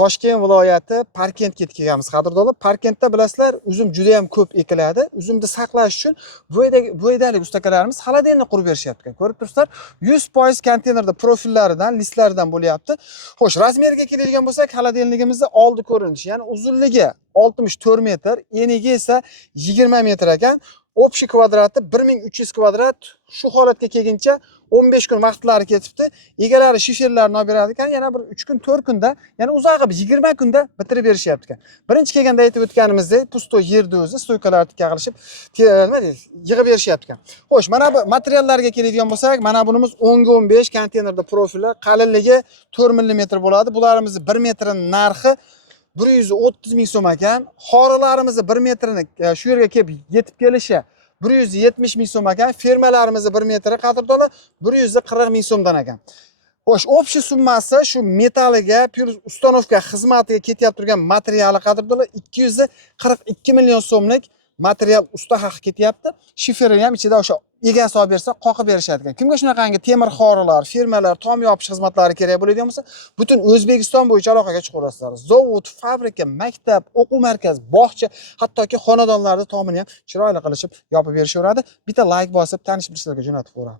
Toshkent viloyati Parkentga kelganmiz qadrdonlar. Parkentda bilasizlar, uzum juda ham ko'p ekiladi. Uzumni saqlash uchun bu yerdagi ustakalarimiz xolodilnik qurib berishyapti. Ko'rib turibsizlar, 100% konteynerda profillaridan, listlaridan bo'lyapti. Xo'sh, razmeriga keladigan bo'lsak, xolodilnigimizni oldi ko'rinishi, ya'ni uzunligi 64 metr, enigi esa 20 metr ekan. Общий kvadrati 1300 kvadrat. Shu holatga kelguncha 15 kun vaqtlari ketibdi. Egalari shiferlarni olib beradi ekan, yana bir 3 kun, 4 kunda, ya'ni uzoqi 20 kunda bitirib berishyapti ekan. Birinchi kelganda aytib o'tganimizdek, pusto yerni o'zi stoykalar tikka qilishib, nima deydi, yig'ib berishyapti ekan. Xo'sh, mana bu materiallarga keladigan bo'lsak, mana bunimiz 10 ga 15 konteynerda profillar, qalinligi 4 mm bo'ladi. Bularimizni 1 metrining narxi 130 ming so'm ekan. Xorilarimizni 1 metrini shu yerga kelib yetib kelishi 170 ming so'm ekan. Fermalarimizni 1 metri qadrdonlar 140 ming so'mdan ekan. Xo'sh, общий summasi shu metaliga plus ustanovka xizmatiga ketyapti turgan materiali qadrdonlar 242 million so'mlik material usta haqi ketyapti. Shiferi ham ichida o'sha egasi olib bersa, qoqib berishadi ekan. Kimga shunaqangi temir xorilar, fermalar, tom yopish xizmatlari kerak bo'ladigan bo'lsa, butun O'zbekiston bo'yicha aloqaga chiqaverasizlar. Zavod, fabrika, maktab, o'quv markazi, bog'cha, hattoki xonadonlarda tomini ham chiroyli qilishib yopib berishaveradi. Bitta like bosib, tanish bilishlarga jo'natib qo'ying.